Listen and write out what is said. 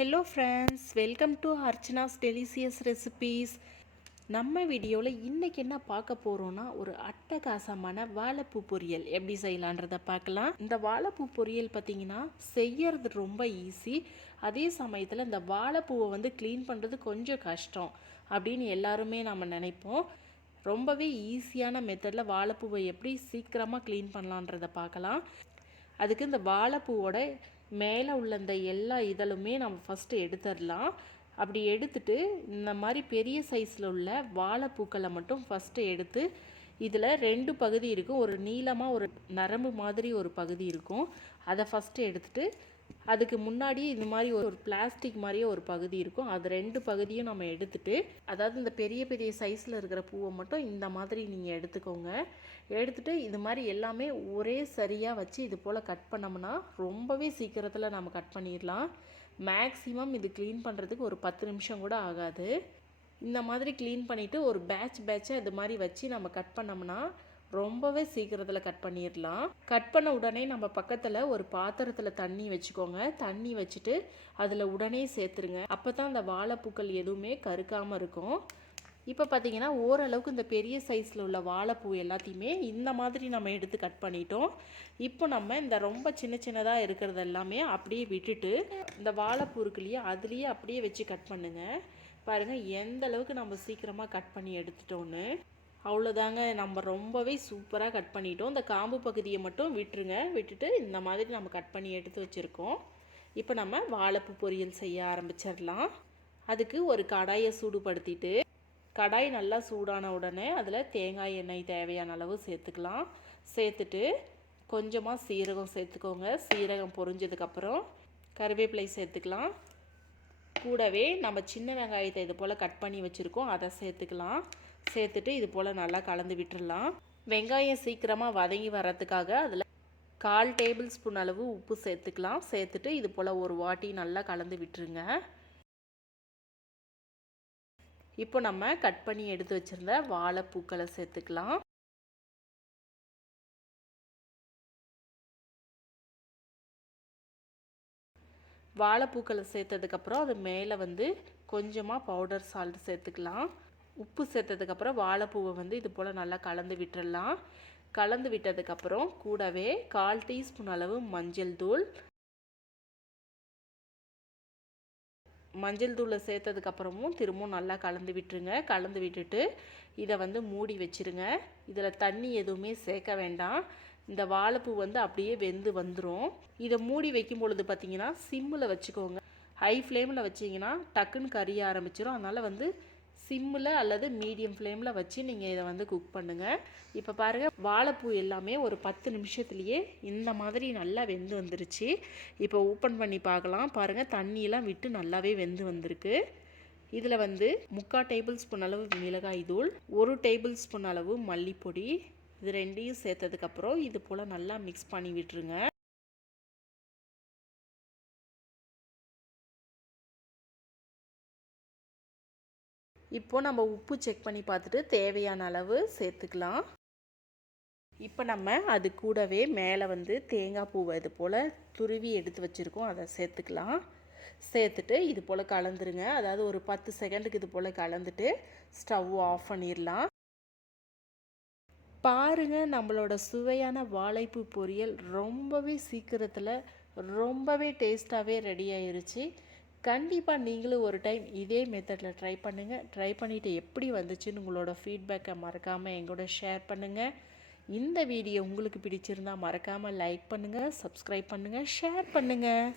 Hello friends, welcome to Archana's delicious recipes. நம்ம வீடியோவில் இன்றைக்கி என்ன பார்க்க போகிறோன்னா, ஒரு அட்டகாசமான வாழைப்பூ பொரியல் எப்படி செய்யலான்றதை பார்க்கலாம். இந்த வாழைப்பூ பொரியல் பார்த்திங்கன்னா செய்யறது ரொம்ப ஈஸி. அதே சமயத்தில் இந்த வாழைப்பூவை க்ளீன் பண்ணுறது கொஞ்சம் கஷ்டம் அப்படின்னு எல்லாருமே நம்ம நினைப்போம். ரொம்பவே ஈஸியான மெத்தடில் வாழைப்பூவை எப்படி சீக்கிரமாக க்ளீன் பண்ணலான்றதை பார்க்கலாம். அதுக்கு இந்த வாழைப்பூவோட மேலே உள்ள இந்த எல்லா இதழுமே நம்ம ஃபஸ்ட்டு எடுத்துடலாம். அப்படி எடுத்துட்டு இந்த மாதிரி பெரிய சைஸில் உள்ள வாழைப்பூக்களை மட்டும் ஃபஸ்ட்டு எடுத்து இதில் 2 பகுதி இருக்கும். ஒரு நீளமாக ஒரு நரம்பு மாதிரி ஒரு பகுதி இருக்கும். அதை ஃபஸ்ட்டு எடுத்துட்டு அதுக்கு முன்னாடி இந்த மாதிரி ஒரு பிளாஸ்டிக் மாதிரியே ஒரு பகுதி இருக்கும். அது 2 பகுதியும் நம்ம எடுத்துட்டு, அதாவது இந்த பெரிய பெரிய சைஸில் இருக்கிற பூவை மட்டும் இந்த மாதிரி நீங்கள் எடுத்துக்கோங்க. எடுத்துகிட்டு இது மாதிரி எல்லாமே ஒரே சரியாக வச்சு இது போல் கட் பண்ணோம்னா ரொம்பவே சீக்கிரத்தில் நம்ம கட் பண்ணிடலாம். மேக்ஸிமம் இது க்ளீன் பண்ணுறதுக்கு ஒரு 10 நிமிஷம் கூட ஆகாது. இந்த மாதிரி க்ளீன் பண்ணிவிட்டு ஒரு பேட்சாக இது மாதிரி வச்சு நம்ம கட் பண்ணோம்னா ரொம்பவே சீக்கிரத்தில் கட் பண்ணிடலாம். கட் பண்ண உடனே நம்ம பக்கத்தில் ஒரு பாத்திரத்தில் தண்ணி வச்சுக்கோங்க. தண்ணி வச்சுட்டு அதில் உடனே சேர்த்துருங்க. அப்போ தான் அந்த வாழைப்பூக்கள் எதுவுமே கருக்காமல் இருக்கும். இப்போ பார்த்திங்கன்னா ஓரளவுக்கு இந்த பெரிய சைஸில் உள்ள வாழைப்பூ எல்லாத்தையுமே இந்த மாதிரி நம்ம எடுத்து கட் பண்ணிட்டோம். இப்போ நம்ம இந்த ரொம்ப சின்ன சின்னதாக இருக்கிறது எல்லாமே அப்படியே விட்டுட்டு இந்த வாழைப்பூ இருக்கு இல்லையா, அதுலேயே அப்படியே வச்சு கட் பண்ணுங்கள். பாருங்கள் எந்த அளவுக்கு நம்ம சீக்கிரமாக கட் பண்ணி எடுத்துட்டோன்னு. அவ்வளோதாங்க, நம்ம ரொம்பவே சூப்பராக கட் பண்ணிட்டோம். இந்த காம்பு பகுதியை மட்டும் விட்டுருங்க. விட்டுட்டு இந்த மாதிரி நம்ம கட் பண்ணி எடுத்து வச்சுருக்கோம். இப்போ நம்ம வாழைப்பூ பொரியல் செய்ய ஆரம்பிச்சிடலாம். அதுக்கு ஒரு கடாயை சூடுபடுத்திட்டு, கடாய் நல்லா சூடான உடனே அதில் தேங்காய் எண்ணெய் தேவையான அளவு சேர்த்துக்கலாம். சேர்த்துட்டு கொஞ்சமாக சீரகம் சேர்த்துக்கோங்க. சீரகம் பொரிஞ்சதுக்கப்புறம் கருவேப்பிலை சேர்த்துக்கலாம். கூடவே நம்ம சின்ன வெங்காயத்தை இது போல் கட் பண்ணி வச்சுருக்கோம், அதை சேர்த்துக்கலாம். சேர்த்துட்டு இது போல் நல்லா கலந்து விட்டுடலாம். வெங்காயம் சீக்கிரமாக வதங்கி வர்றதுக்காக அதில் 1/4 டேபிள் ஸ்பூன் அளவு உப்பு சேர்த்துக்கலாம். சேர்த்துட்டு இது போல் ஒரு வாட்டி நல்லா கலந்து விட்டுருங்க. இப்போ நம்ம கட் பண்ணி எடுத்து வச்சுருந்த வாழைப்பூக்களை சேர்த்துக்கலாம். வாழைப்பூக்களை சேர்த்ததுக்கப்புறம் அது மேலே கொஞ்சமாக பவுடர் சால்ட் சேர்த்துக்கலாம். உப்பு சேர்த்ததுக்கப்புறம் வாழைப்பூவை இது போல் நல்லா கலந்து விட்டுடலாம். கலந்து விட்டதுக்கப்புறம் கூடவே 1/4 டீஸ்பூன் அளவு மஞ்சள் தூளை சேர்த்ததுக்கப்புறமும் திரும்பவும் நல்லா கலந்து விட்டுருங்க. கலந்து விட்டுட்டு இதை மூடி வச்சுருங்க. இதில் தண்ணி எதுவுமே சேர்க்க வேண்டாம். இந்த வாழைப்பூ அப்படியே வெந்து வந்துடும். இதை மூடி வைக்கும் பொழுது பார்த்திங்கன்னா சிம்மில் வச்சுக்கோங்க. ஹை ஃப்ளேமில் வச்சிங்கன்னா டக்குன்னு கரிய ஆரம்பிச்சிடும். அதனால் சிம்மில் அல்லது மீடியம் ஃப்ளேமில் வச்சு நீங்கள் இதை குக் பண்ணுங்கள். இப்போ பாருங்கள், வாழைப்பூ எல்லாமே ஒரு 10 நிமிஷத்துலேயே இந்த மாதிரி நல்லா வெந்து வந்துருச்சு. இப்போ ஓப்பன் பண்ணி பார்க்கலாம். பாருங்கள், தண்ணியெல்லாம் விட்டு நல்லாவே வெந்து வந்திருக்கு. இதில் 3/4 டேபிள் ஸ்பூன் அளவு மிளகாய் தூள், 1 டேபிள் ஸ்பூன் அளவு மல்லிப்பொடி, இது ரெண்டையும் சேர்த்ததுக்கப்புறம் இது போல் நல்லா மிக்ஸ் பண்ணி விட்டுருங்க. இப்போது நம்ம உப்பு செக் பண்ணி பார்த்துட்டு தேவையான அளவு சேர்த்துக்கலாம். இப்போ நம்ம அது கூடவே மேலே தேங்காய் பூவை இது போல் துருவி எடுத்து வச்சுருக்கோம், அதை சேர்த்துக்கலாம். சேர்த்துட்டு இது போல் கலந்துருங்க. அதாவது ஒரு 10 செகண்டுக்கு இது போல் கலந்துட்டு ஸ்டவ் ஆஃப் பண்ணிடலாம். பாருங்கள், நம்மளோட சுவையான வாழைப்பூ பொரியல் ரொம்பவே சீக்கிரத்தில் ரொம்பவே டேஸ்ட்டாகவே ரெடி ஆயிருச்சு. கண்டிப்பாக நீங்களும் ஒரு டைம் இதே மெத்தடில் ட்ரை பண்ணுங்கள். ட்ரை பண்ணிவிட்டு எப்படி வந்துச்சுன்னு உங்களோட ஃபீட்பேக்கை மறக்காமல் எங்களோட ஷேர் பண்ணுங்கள். இந்த வீடியோ உங்களுக்கு பிடிச்சிருந்தால் மறக்காமல் லைக் பண்ணுங்கள், சப்ஸ்கிரைப் பண்ணுங்கள், ஷேர் பண்ணுங்கள்.